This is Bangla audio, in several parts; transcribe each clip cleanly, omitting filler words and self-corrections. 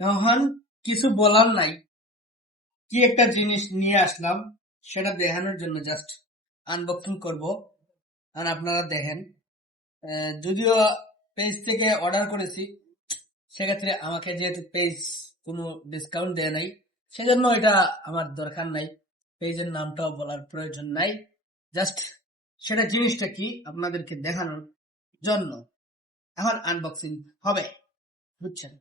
এখন কিছু বলার নাই, কি একটা জিনিস নিয়ে আসলাম সেটা দেখানোর জন্য জাস্ট আনবক্সিং করব। আর আপনারা দেখেন, যদিও পেজ থেকে অর্ডার করেছি, সেক্ষেত্রে আমাকে যেহেতু পেজ কোনো ডিসকাউন্ট দেয় নাই, সেজন্য এটা আমার দরকার নাই, পেজের নামটাও বলার প্রয়োজন নাই। জাস্ট সেটা জিনিসটা কি আপনাদেরকে দেখানোর জন্য এখন আনবক্সিং হবে, বুঝছেন?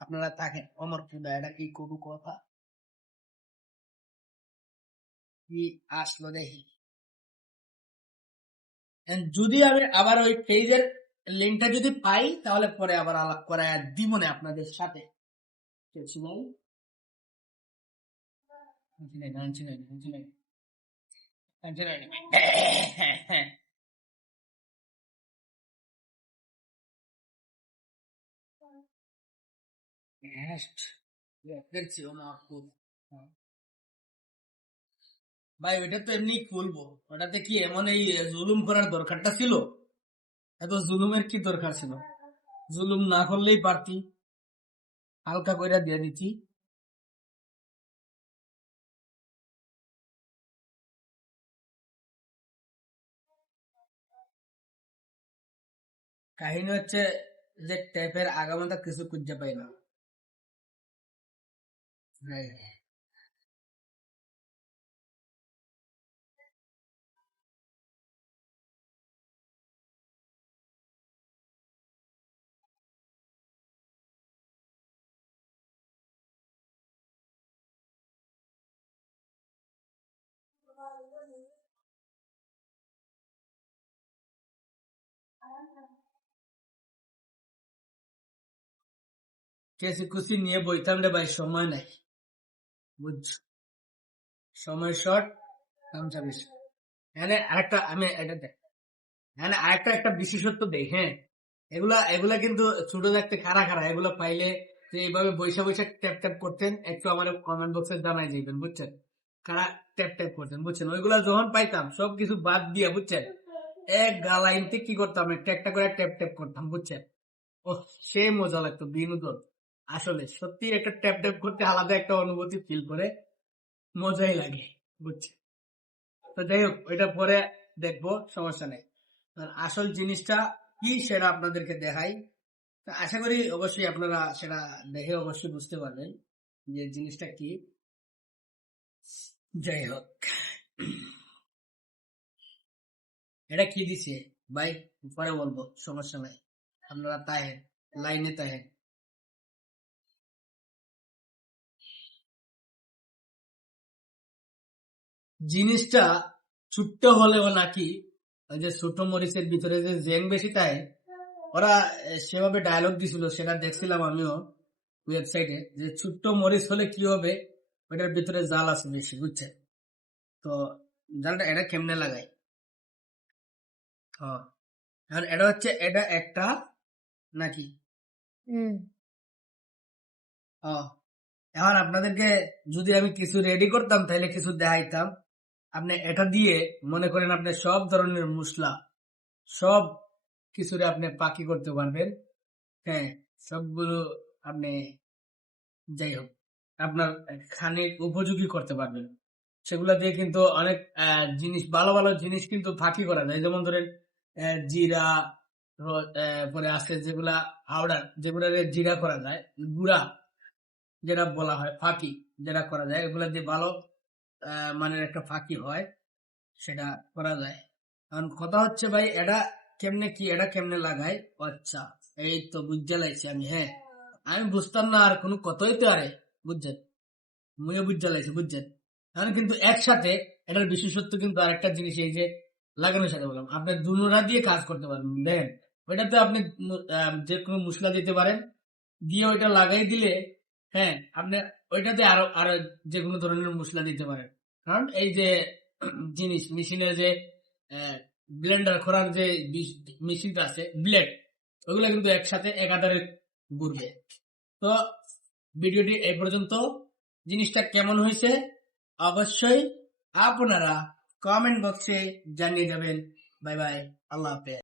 আপনারা থাকেন। অমর খুদা, এটা কি করু কথা, কি আসলো দেখি। যদি আমি আবার ওই পেজের লিঙ্কটা যদি পাই, তাহলে পরে আবার আলাপ করা দিব না আপনাদের সাথে। কিছু নাই, দেখছি ভাই, ওইটা তো এমনি খুলবো, ওটাতে কি এমন এই জুলুম করার দরকারটা ছিল? এত জুলুমের কি দরকার ছিল? জুলুম না করলেই পারতি, হালকা কইরা দিয়ে দিচ্ছি। কাহিনী হচ্ছে যে ট্যাপের আগামাতা কিছু খুঁজে পাই না। হ্যাঁ, কেসি কুসি নিয়ে বইতাম রে ভাই, সময় নাই, বুঝছো? সময় শর্ট, কামচা বেশি। এখানে আরেকটা আমি এটা দেখ, এখানে আরেকটা একটা বিশেষত্ব দেই, হ্যাঁ। এগুলা এগুলা কিন্তু ছোট থাকতে খাড়া খাড়া, এগুলা পাইলে যে এইভাবে বৈশা বৈশা ট্যাপ ট্যাপ করতেন, একটু আমার কমেন্ট বক্সে জানাই যাইবেন, বুঝছেন? খাড়া ট্যাপ ট্যাপ করতেন, বুঝছেন? ওইগুলা যখন পাইতাম সবকিছু বাদ দিয়া, বুঝছেন, এক গালাইনতে কি করতাম, একটা একটা করে ট্যাপ ট্যাপ করতাম, বুঝছেন? ও, সে মজা লাগতো, বিনোদন। আসলে সত্যি একটা ট্যাপ ট্যাপ করতে আলাদা একটা অনুভূতি ফিল করে, মজাই লাগে, বুঝছেন? তো যাই হোক, ওইটা পরে দেখবো, সমস্যা নেই। আর আসল জিনিসটা কি সেটা আপনাদেরকে দেখাই। তো আশা করি অবশ্যই আপনারা সেটা দেখে অবশ্যই বুঝতে পারবেন যে জিনিসটা কি। যাই হোক, এটা কি দিছে ভাই, পরে বলবো, সমস্যা নাই। আপনারা তাহে লাইনে তাহে। জিনিসটা ছোট্ট হলেও নাকি ওই যে ছোট মরিচের ভিতরে যে জেং বেশি থাকে, ওরা সেভাবে ডায়লগ দিছিল, সেটা দেখছিলাম আমিও ওয়েবসাইটে, যে ছোট্ট মরিচ হলে কি হবে, ওইটার ভিতরে জাল আছে বেশি, বুঝছেন? তো জালটা এটা কেমনে লাগাই, এখন এটা হচ্ছে, এটা একটা নাকি, এখন আপনাদেরকে যদি আমি কিছু রেডি করতাম তাহলে কিছু দেখাইতাম। আপনি এটা দিয়ে মনে করেন আপনি সব ধরনের মশলা, সব কিছুরে আপনি পাকি করতে পারবেন। হ্যাঁ, সবগুলো আপনি, যাই হোক, আপনার খানিক উপযোগী করতে পারবেন। সেগুলা দিয়ে কিন্তু অনেক জিনিস, ভালো ভালো জিনিস কিন্তু ফাঁকি করা যায়। যেমন ধরেন জিরা, পরে আছে যেগুলা পাউডার, যেগুলা দিয়ে জিরা করা যায়, গুঁড়া যেটা বলা হয়, ফাঁকি যেটা করা যায়, এগুলা দিয়ে ভালো মানের একটা ফাঁকি হয়, সেটা করা যায়। এখন কথা হচ্ছে ভাই, এটা কেমনে কি, এটা কেমনে লাগাই? আচ্ছা, এই তো বুঝতে লাইছি আমি, হ্যাঁ। আমি বুঝতাম না আর কোনো কথাই তো, আরে বুঝছেন, মুয়ে বুঝতে লাইছি, বুঝছেন? এখন কিন্তু একসাথে এটার বিশেষত্ব কিন্তু আরেকটা জিনিস, এই যে লাগানোর সাথে বললাম, আপনি দুনোটা দিয়ে কাজ করতে পারেন, দেখেন। ওইটাতে আপনি যে কোনো মশলা দিতে পারেন, দিয়ে ওইটা লাগাই দিলে, হ্যাঁ, আপনি ওইটাতে আরো আরো যে কোনো ধরনের মশলা দিতে পারেন। কারণ এই যে জিনিস মেশিনে যে ব্লেন্ডার করার যে মেশিনটা আছে, ব্লেড, ওইগুলা কিন্তু একসাথে একাধারে ঘুরবে। তো ভিডিওটি এই পর্যন্ত। জিনিসটা কেমন হয়েছে অবশ্যই আপনারা কমেন্ট বক্সে জানিয়ে যাবেন। বাই বাই, আল্লাহ হাফেজ।